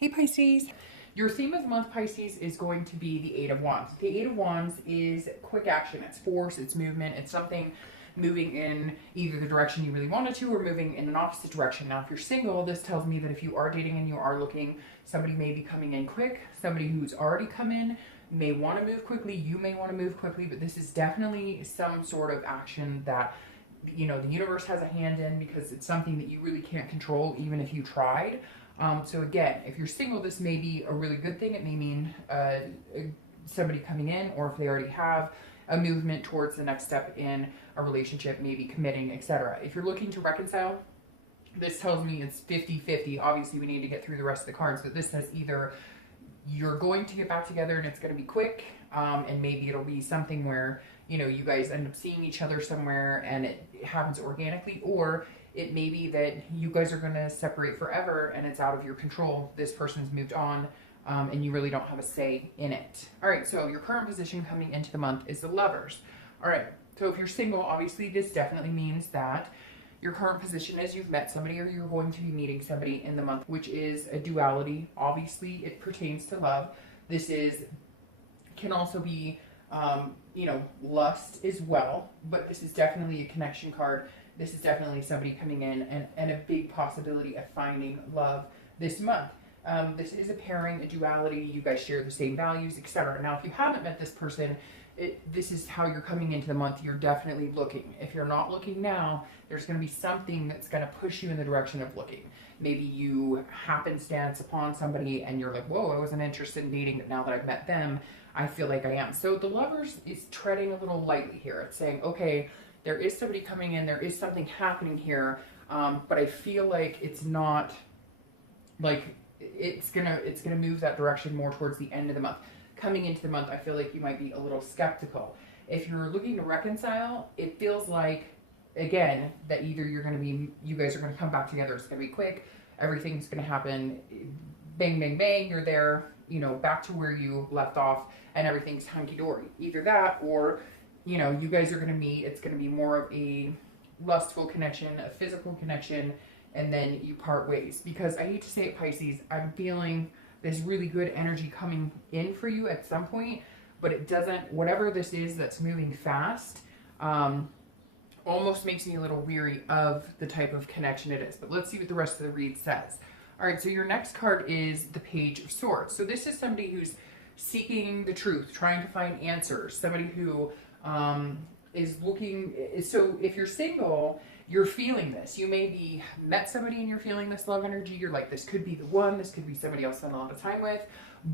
Hey Pisces. Your theme of the month, Pisces, is going to be the Eight of Wands. The Eight of Wands is quick action, it's force, it's movement, it's something moving in either the direction you really wanted to or moving in an opposite direction. Now, if you're single, this tells me that if you are dating and you are looking, somebody may be coming in quick, somebody who's already come in may want to move quickly, you may want to move quickly, but this is definitely some sort of action that, you know, the universe has a hand in because it's something that you really can't control even if you tried. So again, if you're single, this may be a really good thing. It may mean somebody coming in, or if they already have, a movement towards the next step in a relationship, maybe committing, etc. If you're looking to reconcile, this tells me it's 50-50. Obviously, we need to get through the rest of the cards, but this says either you're going to get back together and it's going to be quick, and maybe it'll be something where, you know, you guys end up seeing each other somewhere and it happens organically, or it may be that you guys are going to separate forever and it's out of your control. This person's moved on, and you really don't have a say in it. All right, so your current position coming into the month is the Lovers. All right, so if you're single, obviously this definitely means that your current position is you've met somebody or you're going to be meeting somebody in the month, which is a duality. Obviously, it pertains to love. This can also be, you know, lust as well, but this is definitely a connection card. This is definitely somebody coming in and a big possibility of finding love this month. This is a pairing, a duality. You guys share the same values, etc. Now, if you haven't met this person, this is how you're coming into the month. You're definitely looking. If you're not looking now, there's going to be something that's going to push you in the direction of looking. Maybe you happenstance upon somebody and you're like, whoa, I wasn't interested in dating, but now that I've met them, I feel like I am. So the Lovers is treading a little lightly here. It's saying, okay, there is somebody coming in, there is something happening here, but I feel like it's not like it's gonna move that direction more towards the end of the month. Coming into the month, I feel like you might be a little skeptical. If you're looking to reconcile, it feels like, again, that either you guys are gonna come back together, it's gonna be quick, everything's gonna happen, bang, bang, bang, you're there, you know, back to where you left off, and everything's hunky-dory. Either that, or, you know, you guys are going to meet, it's going to be more of a lustful connection, a physical connection, and then you part ways. Because I hate to say it, Pisces, I'm feeling this really good energy coming in for you at some point, but it doesn't, whatever this is that's moving fast, almost makes me a little weary of the type of connection it is. But let's see what the rest of the read says. All right, so your next card is the Page of Swords. So this is somebody who's seeking the truth, trying to find answers, somebody who is looking. So if you're single, you're feeling this. You maybe met somebody and you're feeling this love energy. You're like, this could be the one, this could be somebody else I spend a lot of time with.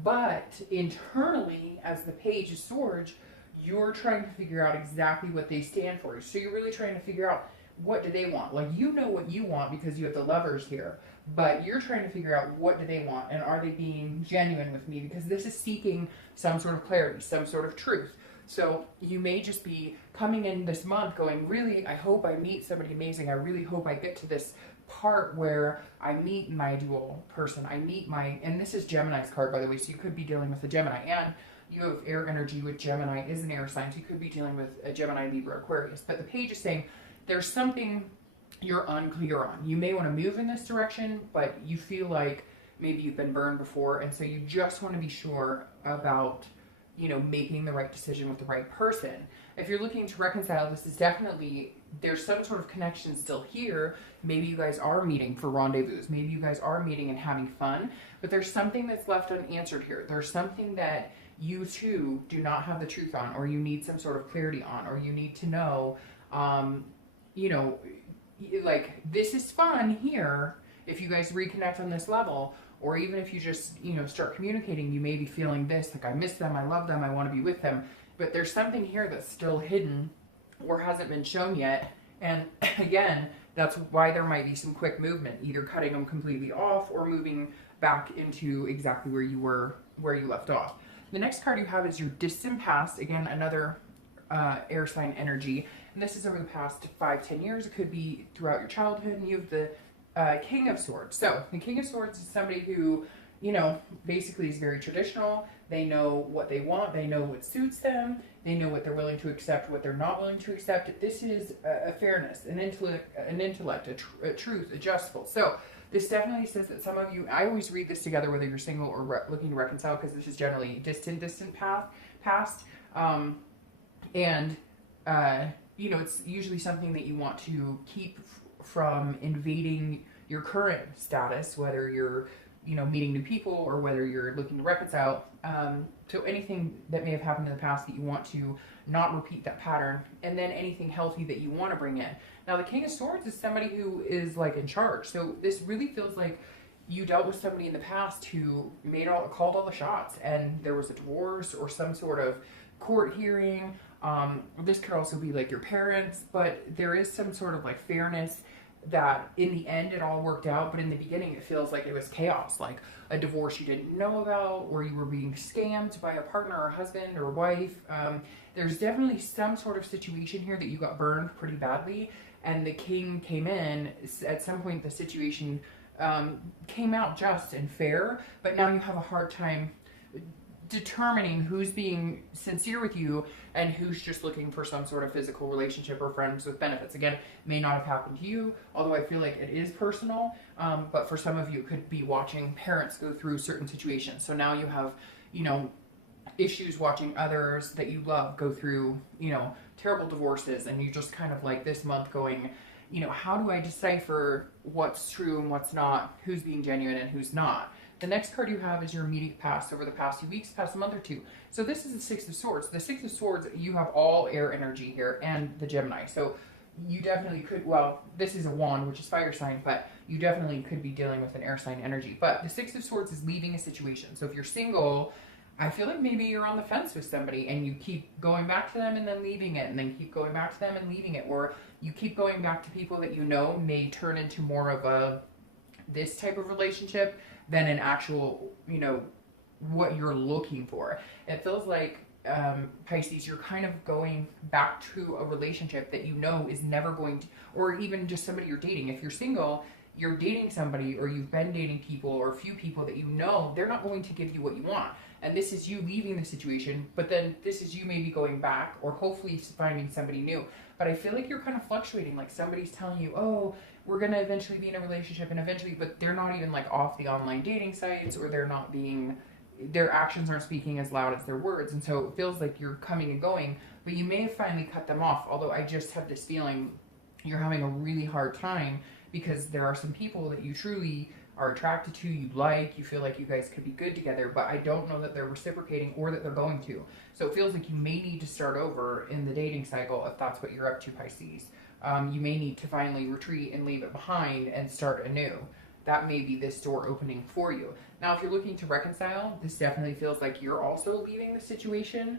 But internally, as the Page of Swords, you're trying to figure out exactly what they stand for. So you're really trying to figure out, what do they want? Like, you know what you want because you have the Lovers here, but you're trying to figure out, what do they want, and are they being genuine with me? Because this is seeking some sort of clarity, some sort of truth. So you may just be coming in this month going, really, I hope I meet somebody amazing. I really hope I get to this part where I meet my dual person. I meet my, and this is Gemini's card, by the way, so you could be dealing with a Gemini, and you have air energy with Gemini is an air sign, so you could be dealing with a Gemini, Libra, Aquarius. But the page is saying there's something you're unclear on. You may want to move in this direction, but you feel like maybe you've been burned before, and so you just want to be sure about, you know, making the right decision with the right person. If you're looking to reconcile, this is definitely, there's some sort of connection still here. Maybe you guys are meeting for rendezvous. Maybe you guys are meeting and having fun, but there's something that's left unanswered here. There's something that you two do not have the truth on, or you need some sort of clarity on, or you need to know, you know, like, this is fun here if you guys reconnect on this level, or even if you just, you know, start communicating, you may be feeling this, like, I miss them, I love them, I want to be with them, but there's something here that's still hidden or hasn't been shown yet. And again, that's why there might be some quick movement, either cutting them completely off or moving back into exactly where you were, where you left off. The next card you have is your distant past. Again, another air sign energy, and this is over the past 5-10 years. It could be throughout your childhood. And you have the King of Swords. So the King of Swords is somebody who, you know, basically is very traditional. They know what they want, they know what suits them, they know what they're willing to accept, what they're not willing to accept. This is a fairness, an intellect, a truth, a justful. So this definitely says that some of you, I always read this together whether you're single or looking to reconcile, because this is generally distant past. And you know, it's usually something that you want to keep from invading your current status, whether you're, you know, meeting new people or whether you're looking to reconcile. So anything that may have happened in the past that you want to not repeat that pattern, and then anything healthy that you want to bring in. Now, the King of Swords is somebody who is like in charge. So this really feels like you dealt with somebody in the past who called all the shots, and there was a divorce or some sort of court hearing. This could also be like your parents, but there is some sort of like fairness that in the end it all worked out, but in the beginning it feels like it was chaos, like a divorce you didn't know about, or you were being scammed by a partner or husband or wife. There's definitely some sort of situation here that you got burned pretty badly, and the king came in. At some point the situation came out just and fair, but now you have a hard time determining who's being sincere with you and who's just looking for some sort of physical relationship or friends with benefits. Again, may not have happened to you, although I feel like it is personal, but for some of you it could be watching parents go through certain situations. So now you have, you know, issues watching others that you love go through, you know, terrible divorces, and you just kind of like this month going, you know, how do I decipher what's true and what's not, who's being genuine and who's not? The next card you have is your immediate past over the past few weeks, past a month or two. So this is the Six of Swords. The Six of Swords, you have all air energy here and the Gemini. So you definitely could, well, this is a wand, which is fire sign, but you definitely could be dealing with an air sign energy. But the Six of Swords is leaving a situation. So if you're single, I feel like maybe you're on the fence with somebody and you keep going back to them and then leaving it, and then keep going back to them and leaving it, or you keep going back to people that you know may turn into more of a this type of relationship than an actual, you know, what you're looking for. It feels like, Pisces, you're kind of going back to a relationship that you know is never going to, or even just somebody you're dating. If you're single, you're dating somebody, or you've been dating people, or a few people that you know they're not going to give you what you want. And this is you leaving the situation, but then this is you maybe going back or hopefully finding somebody new. But I feel like you're kind of fluctuating, like somebody's telling you, oh, we're going to eventually be in a relationship, and eventually, but they're not even like off the online dating sites, or they're not being, their actions aren't speaking as loud as their words. And so it feels like you're coming and going, but you may have finally cut them off. Although I just have this feeling you're having a really hard time, because there are some people that you truly are attracted to, you like, you feel like you guys could be good together, but I don't know that they're reciprocating or that they're going to. So it feels like you may need to start over in the dating cycle if that's what you're up to, Pisces. You may need to finally retreat and leave it behind and start anew. That may be this door opening for you. Now, if you're looking to reconcile, this definitely feels like you're also leaving the situation.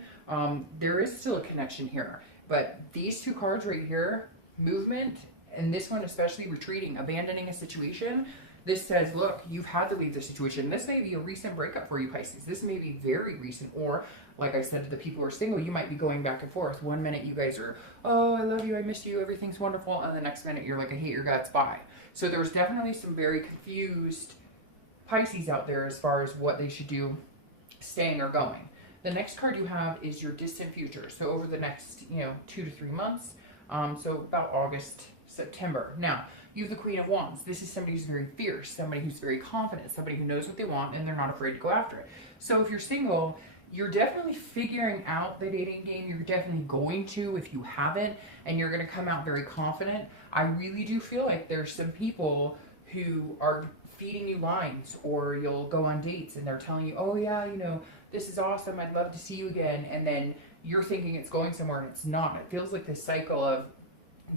There is still a connection here, but these two cards right here, movement, and this one especially, retreating, abandoning a situation, this says, look, you've had to leave the situation. This may be a recent breakup for you, Pisces. This may be very recent, or like I said to the people who are single, you might be going back and forth. One minute you guys are, oh, I love you, I miss you, everything's wonderful, and the next minute you're like, I hate your guts, bye. So there was definitely some very confused Pisces out there as far as what they should do, staying or going. The next card you have is your distant future. So over the next, 2 to 3 months, so about August, September. Now, you have the Queen of Wands. This is somebody who's very fierce, somebody who's very confident, somebody who knows what they want and they're not afraid to go after it. So if you're single, you're definitely figuring out the dating game. You're definitely going to, if you haven't, and you're going to come out very confident. I really do feel like there's some people who are feeding you lines, or you'll go on dates and they're telling you, oh yeah, this is awesome, I'd love to see you again. And then you're thinking it's going somewhere and it's not. It feels like this cycle of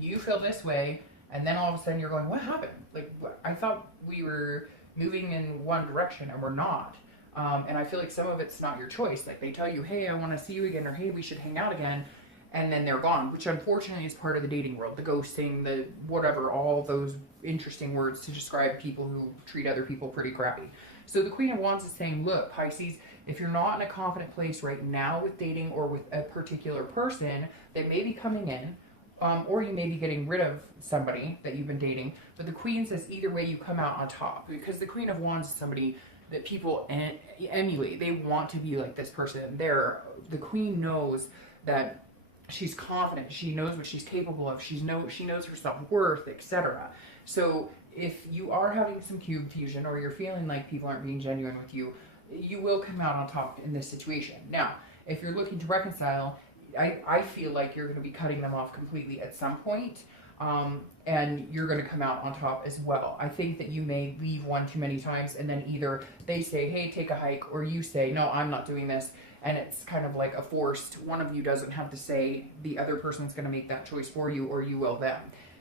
you feel this way, and then all of a sudden you're going, what happened? Like, I thought we were moving in one direction and we're not. And I feel like some of it's not your choice. Like they tell you, hey, I want to see you again, or hey, we should hang out again. And then they're gone, which unfortunately is part of the dating world. The ghosting, the whatever, all those interesting words to describe people who treat other people pretty crappy. So the Queen of Wands is saying, look, Pisces, if you're not in a confident place right now with dating or with a particular person that may be coming in, or you may be getting rid of somebody that you've been dating, but the Queen says either way you come out on top, because the Queen of Wands is somebody that people emulate. They want to be like this person. The Queen knows that she's confident. She knows what she's capable of. She knows her self-worth, etc. So if you are having some confusion or you're feeling like people aren't being genuine with you, you will come out on top in this situation. Now, if you're looking to reconcile, I feel like you're going to be cutting them off completely at some point, and you're going to come out on top as well. I think that you may leave one too many times, and then either they say, hey, take a hike, or you say, no, I'm not doing this, and it's kind of like a forced, one of you doesn't have to say, the other person's going to make that choice for you, or you will them.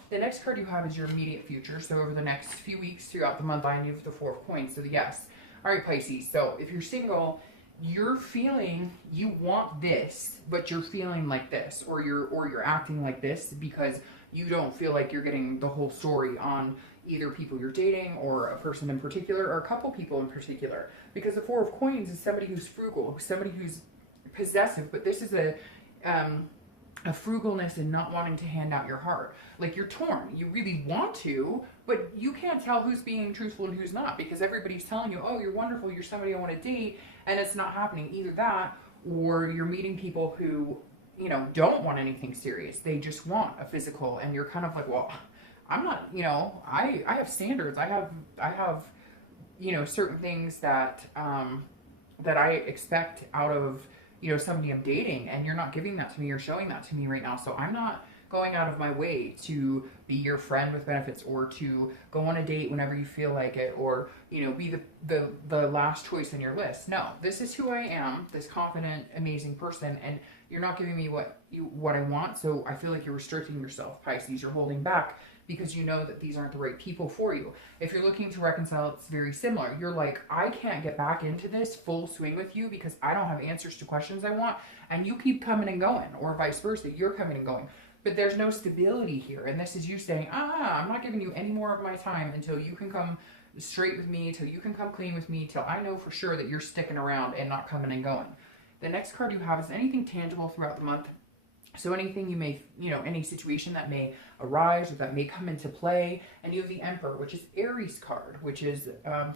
The next card you have is your immediate future. So over the next few weeks throughout the month, I have the Four of Coins, so the yes. All right, Pisces, so if you're single, you're feeling you want this, but you're feeling like this, or you're acting like this because you don't feel like you're getting the whole story on either people you're dating or a person in particular or a couple people in particular. Because the Four of Coins is somebody who's frugal, somebody who's possessive, but this is a frugalness and not wanting to hand out your heart. Like, you're torn. You really want to, but you can't tell who's being truthful and who's not, because everybody's telling you, oh, you're wonderful, you're somebody I want to date, and it's not happening. Either that, or you're meeting people who, you know, don't want anything serious. They just want a physical, and you're kind of like, well, I'm not, you know, I have standards. I have, you know, certain things that, that I expect out of, you know, somebody I'm dating, and you're not giving that to me or showing that to me right now. So I'm not going out of my way to be your friend with benefits, or to go on a date whenever you feel like it, or, you know, be the last choice on your list. No, this is who I am, this confident, amazing person, and you're not giving me what I want. So I feel like you're restricting yourself, Pisces. You're holding back because you know that these aren't the right people for you. If you're looking to reconcile, it's very similar. You're like, I can't get back into this full swing with you because I don't have answers to questions I want, and you keep coming and going, or vice versa, you're coming and going. But there's no stability here, and this is you saying, I'm not giving you any more of my time until you can come straight with me, till you can come clean with me, till I know for sure that you're sticking around and not coming and going. The next card you have is anything tangible throughout the month. So anything you may, you know, any situation that may arise or that may come into play. And you have the Emperor, which is Aries card, which is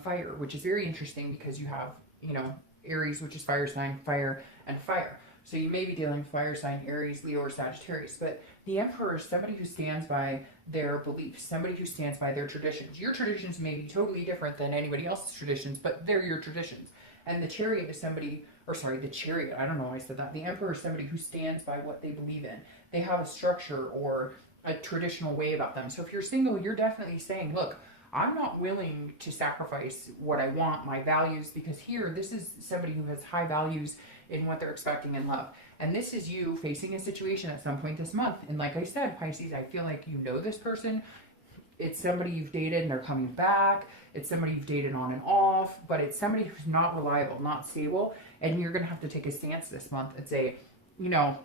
fire, which is very interesting because you have, you know, Aries, which is fire sign, fire, and fire. So you may be dealing with fire sign, Aries, Leo, or Sagittarius. But the Emperor is somebody who stands by their beliefs, somebody who stands by their traditions. Your traditions may be totally different than anybody else's traditions, but they're your traditions. And the Chariot is somebody, or sorry, the Chariot, I don't know why I said that. The Emperor is somebody who stands by what they believe in. They have a structure or a traditional way about them. So if you're single, you're definitely saying, look, I'm not willing to sacrifice what I want, my values, because here, this is somebody who has high values in what they're expecting in love. And this is you facing a situation at some point this month. And like I said, Pisces, I feel like you know this person. It's somebody you've dated and they're coming back. It's somebody you've dated on and off, but it's somebody who's not reliable, not stable. And you're going to have to take a stance this month and say, you know,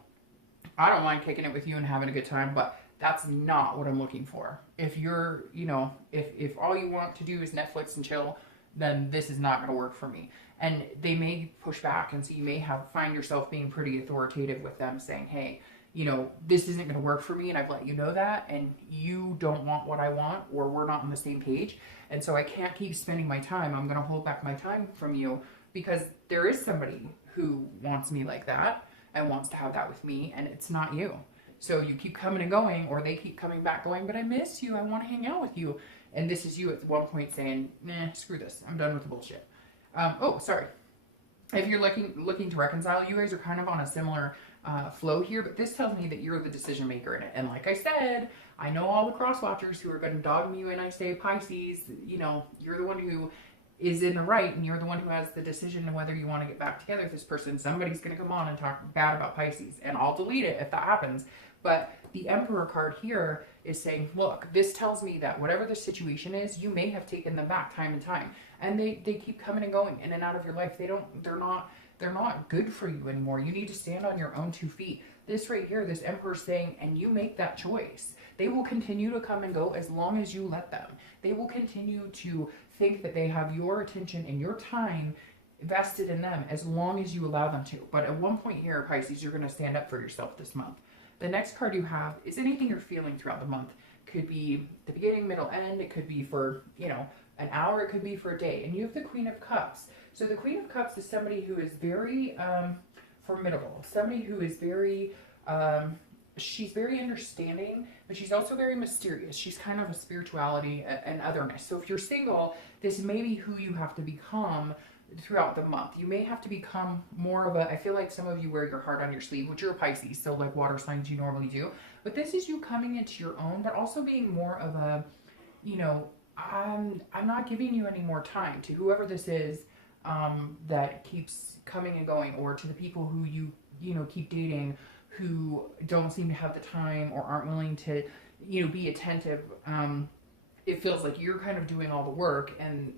I don't mind kicking it with you and having a good time, but that's not what I'm looking for. If you're, you know, if all you want to do is Netflix and chill, then this is not going to work for me. And they may push back, and so you may find yourself being pretty authoritative with them, saying, hey, you know, this isn't going to work for me, and I've let you know that, and you don't want what I want, or we're not on the same page, and so I can't keep spending my time. I'm going to hold back my time from you because there is somebody who wants me like that and wants to have that with me, and it's not you. So you keep coming and going, or they keep coming back going, but I miss you, I want to hang out with you. And this is you at one point saying, nah, screw this, I'm done with the bullshit. Oh, sorry. If you're looking to reconcile, you guys are kind of on a similar flow here, but this tells me that you're the decision maker in it. And like I said, I know all the cross watchers who are going to dog me when I say Pisces, you know, you're the one who is in the right, and you're the one who has the decision on whether you want to get back together with this person. Somebody's going to come on and talk bad about Pisces, and I'll delete it if that happens. But the Emperor card here is saying, look, this tells me that whatever the situation is, you may have taken them back time and time, and they keep coming and going in and out of your life. They're not good for you anymore. You need to stand on your own 2 feet. This right here, this Emperor saying, and you make that choice. They will continue to come and go as long as you let them. They will continue to think that they have your attention and your time vested in them as long as you allow them to. But at one point here, Pisces, you're going to stand up for yourself this month. The next card you have is anything you're feeling throughout the month. Could be the beginning, middle, end. It could be for, you know, an hour. It could be for a day. And you have the Queen of Cups. So the Queen of Cups is somebody who is very formidable. Somebody who is very she's very understanding, but she's also very mysterious. She's kind of a spirituality and otherness. So if you're single, this may be who you have to become throughout the month. You may have to become more of a, I feel like some of you wear your heart on your sleeve, which you're a Pisces, so like water signs you normally do. But this is you coming into your own, but also being more of a, you know, I'm not giving you any more time, to whoever this is that keeps coming and going, or to the people who you know, keep dating who don't seem to have the time or aren't willing to, you know, be attentive. It feels like you're kind of doing all the work and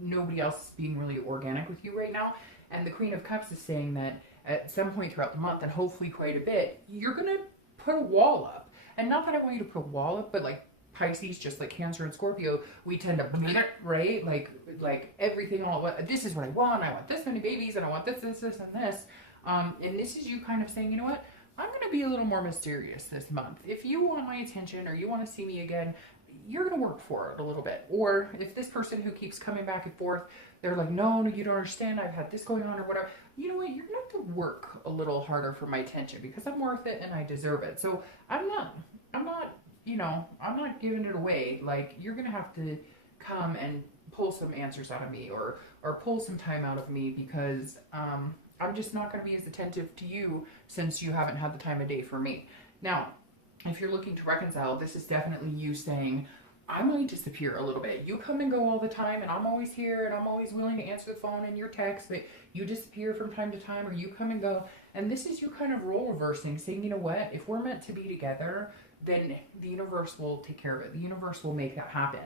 nobody else is being really organic with you right now. And the Queen of Cups is saying that at some point throughout the month, and hopefully quite a bit, you're going to put a wall up. And not that I want you to put a wall up, but like Pisces, just like Cancer and Scorpio, we tend to, right? Like everything, this is what I want this many babies, and I want this, and this. And this is you kind of saying, you know what? I'm going to be a little more mysterious this month. If you want my attention or you want to see me again, you're going to work for it a little bit. Or if this person who keeps coming back and forth, they're like, no, you don't understand, I've had this going on or whatever. You know what? You're going to have to work a little harder for my attention because I'm worth it and I deserve it. So I'm not, you know, I'm not giving it away. Like, you're going to have to come and pull some answers out of me or pull some time out of me because, I'm just not going to be as attentive to you since you haven't had the time of day for me. Now, if you're looking to reconcile, this is definitely you saying, I might disappear a little bit. You come and go all the time, and I'm always here, and I'm always willing to answer the phone and your text, but you disappear from time to time, or you come and go. And this is you kind of role reversing, saying, you know what, if we're meant to be together, then the universe will take care of it. The universe will make that happen.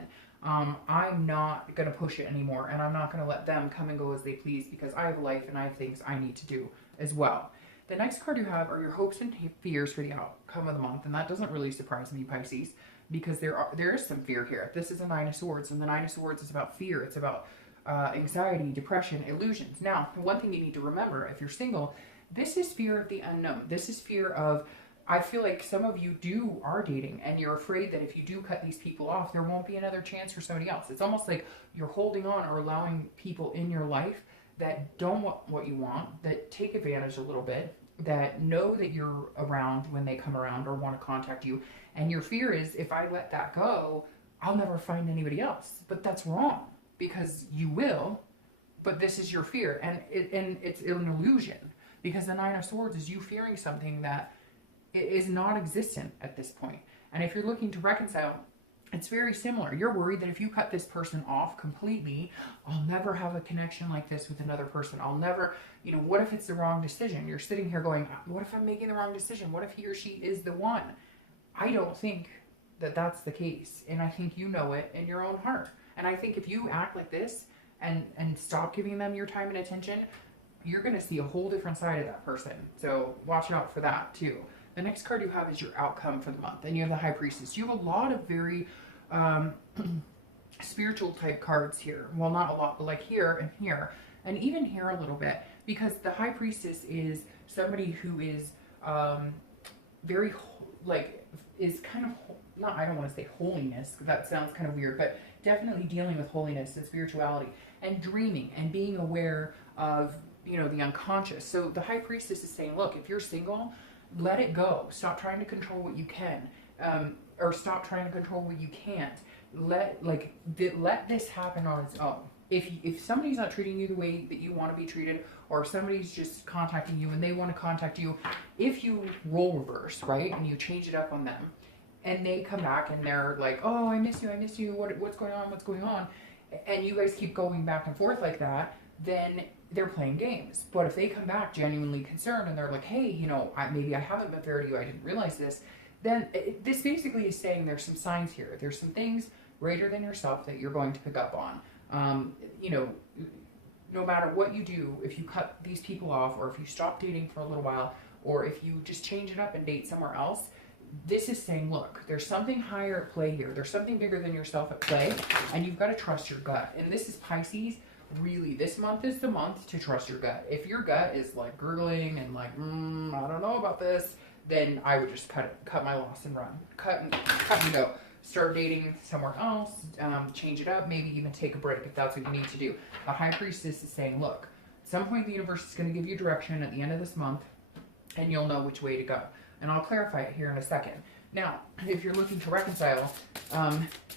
I'm not going to push it anymore, and I'm not going to let them come and go as they please because I have a life and I have things I need to do as well. The next card you have are your hopes and fears for the outcome of the month, and that doesn't really surprise me, Pisces, because there is some fear here. This is a Nine of Swords, and the Nine of Swords is about fear. It's about anxiety, depression, illusions. Now, one thing you need to remember, if you're single, this is fear of the unknown. This is fear of, I feel like some of you are dating and you're afraid that if you do cut these people off, there won't be another chance for somebody else. It's almost like you're holding on or allowing people in your life that don't want what you want, that take advantage a little bit, that know that you're around when they come around or want to contact you. And your fear is, if I let that go, I'll never find anybody else. But that's wrong, because you will, but this is your fear. And it's an illusion, because the Nine of Swords is you fearing something that is non-existent at this point. And if you're looking to reconcile, it's very similar. You're worried that if you cut this person off completely, I'll never have a connection like this with another person. I'll never, you know, what if it's the wrong decision? You're sitting here going, what if I'm making the wrong decision? What if he or she is the one? I don't think that that's the case. And I think you know it in your own heart. And I think if you act like this and stop giving them your time and attention, you're going to see a whole different side of that person. So watch out for that too. The next card you have is your outcome for the month, and you have the High Priestess. You have a lot of very spiritual type cards here. Well, not a lot, but like here and even here a little bit, because the High Priestess is somebody who is very, like, is kind of, not, I don't want to say holiness, because that sounds kind of weird, but definitely dealing with holiness and spirituality and dreaming and being aware of, you know, the unconscious. So the High Priestess is saying, look, if you're single, let it go. Stop trying to control what you can, or stop trying to control what you can't. Let this happen on its own. If somebody's not treating you the way that you want to be treated, or somebody's just contacting you and they want to contact you, if you role reverse, right, and you change it up on them, and they come back and they're like, oh, I miss you, what's going on, and you guys keep going back and forth like that, then they're playing games. But if they come back genuinely concerned and they're like, hey, you know, maybe I haven't been fair to you, I didn't realize this, then this basically is saying there's some signs here. There's some things greater than yourself that you're going to pick up on. You know, no matter what you do, if you cut these people off, or if you stop dating for a little while, or if you just change it up and date somewhere else, this is saying, look, there's something higher at play here. There's something bigger than yourself at play, and you've got to trust your gut. And this is Pisces. Really, this month is the month to trust your gut. If your gut is like gurgling and like, I don't know about this, then I would just cut my loss and run. Cut and go. Start dating somewhere else, change it up, maybe even take a break if that's what you need to do. The High Priestess is saying, look, at some point the universe is going to give you direction at the end of this month, and you'll know which way to go. And I'll clarify it here in a second. Now, if you're looking to reconcile,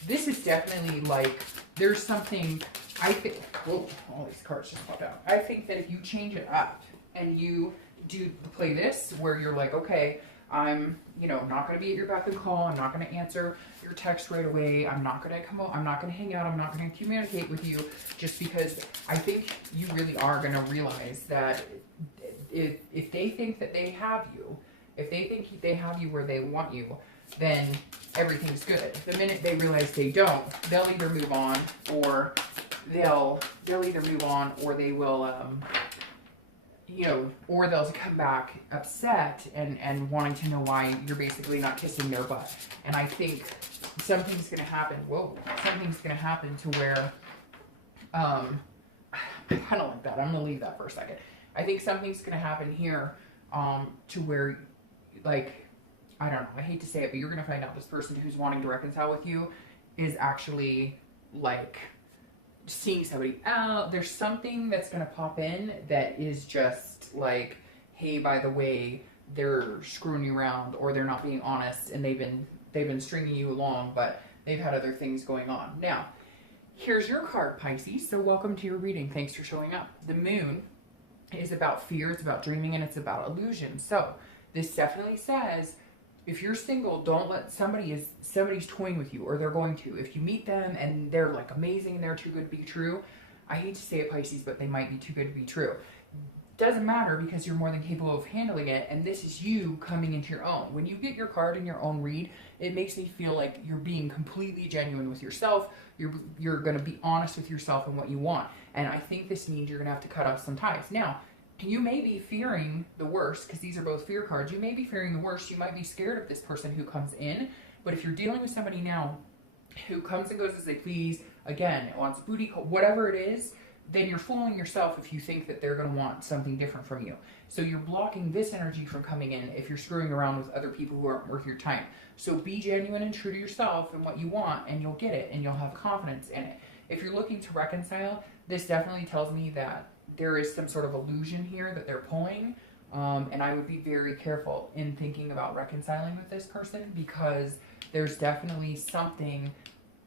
this is definitely like, there's something, I think, whoa, all these cards just popped out. I think that if you change it up and you do play this, where you're like, okay, I'm, not going to be at your beck and call. I'm not going to answer your text right away. I'm not going to come out. I'm not going to hang out. I'm not going to communicate with you, just because I think you really are going to realize that if they think that they have you, if they think they have you where they want you, then everything's good. The minute they realize they don't, they'll either move on, or they'll either move on, or they will, or they'll come back upset and wanting to know why you're basically not kissing their butt. And I think something's going to happen. Whoa, something's going to happen to where, I kind of like that. I'm going to leave that for a second. I think something's going to happen here, to where, like, I don't know, I hate to say it, but you're going to find out this person who's wanting to reconcile with you is actually, like, seeing somebody out. There's something that's going to pop in that is just like, hey, by the way, they're screwing you around, or they're not being honest, and they've been stringing you along, but they've had other things going on. Now, here's your card, Pisces. So welcome to your reading. Thanks for showing up. The moon is about fear, it's about dreaming, and it's about illusion. So this definitely says, if you're single, don't let somebody's toying with you, or they're going to. If you meet them and they're like amazing and they're too good to be true, I hate to say it, Pisces, but they might be too good to be true. Doesn't matter, because you're more than capable of handling it, and this is you coming into your own. When you get your card in your own read, it makes me feel like you're being completely genuine with yourself. You're going to be honest with yourself and what you want. And I think this means you're going to have to cut off some ties. Now, you may be fearing the worst, because these are both fear cards. You may be fearing the worst. You might be scared of this person who comes in. But if you're dealing with somebody now who comes and goes as they please, again, wants booty call, whatever it is, then you're fooling yourself if you think that they're going to want something different from you. So you're blocking this energy from coming in if you're screwing around with other people who aren't worth your time. So be genuine and true to yourself and what you want, and you'll get it, and you'll have confidence in it. If you're looking to reconcile, this definitely tells me that there is some sort of illusion here that they're pulling, and I would be very careful in thinking about reconciling with this person, because there's definitely something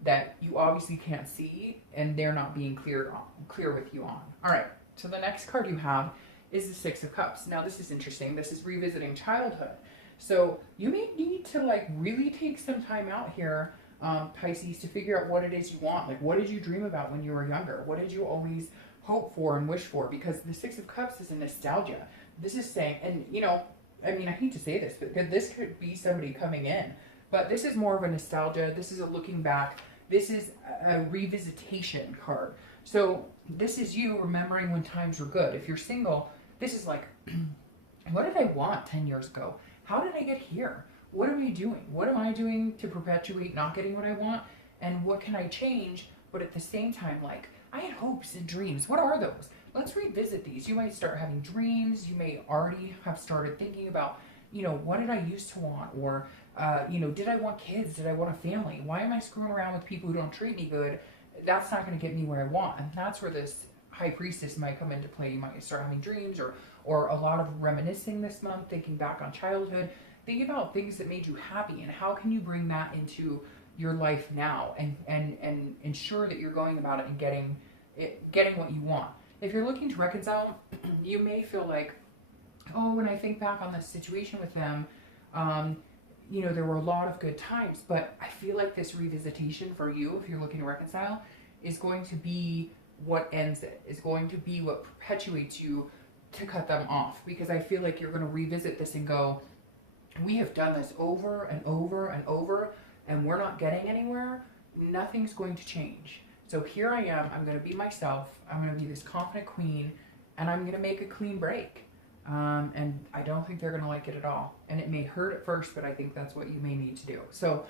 that you obviously can't see, and they're not being clear with you on. All right, so the next card you have is the Six of Cups. Now this is interesting. This is revisiting childhood. So you may need to like really take some time out here, Pisces, to figure out what it is you want. Like, what did you dream about when you were younger? What did you always hope for and wish for? Because the Six of Cups is a nostalgia. This is saying, and I mean, I hate to say this, but this could be somebody coming in, but this is more of a nostalgia. This is a looking back. This is a revisitation card. So this is you remembering when times were good. If you're single, this is like, what did I want 10 years ago? How did I get here? What am I doing? What am I doing to perpetuate not getting what I want? And what can I change? But at the same time, like, I had hopes and dreams. What are those? Let's revisit these. You might start having dreams. You may already have started thinking about, what did I used to want? Or, did I want kids? Did I want a family? Why am I screwing around with people who don't treat me good? That's not going to get me where I want. And that's where this High Priestess might come into play. You might start having dreams, or a lot of reminiscing this month, thinking back on childhood, thinking about things that made you happy, and how can you bring that into your life now, and ensure that you're going about it and getting what you want. If you're looking to reconcile, you may feel like, oh, when I think back on this situation with them, there were a lot of good times, but I feel like this revisitation for you, if you're looking to reconcile, is going to be what ends it, is going to be what perpetuates you to cut them off, because I feel like you're going to revisit this and go, we have done this over and over and over, and we're not getting anywhere. Nothing's going to change. So here I am. I'm going to be myself. I'm going to be this confident queen, and I'm going to make a clean break. And I don't think they're going to like it at all. And it may hurt at first, but I think that's what you may need to do. So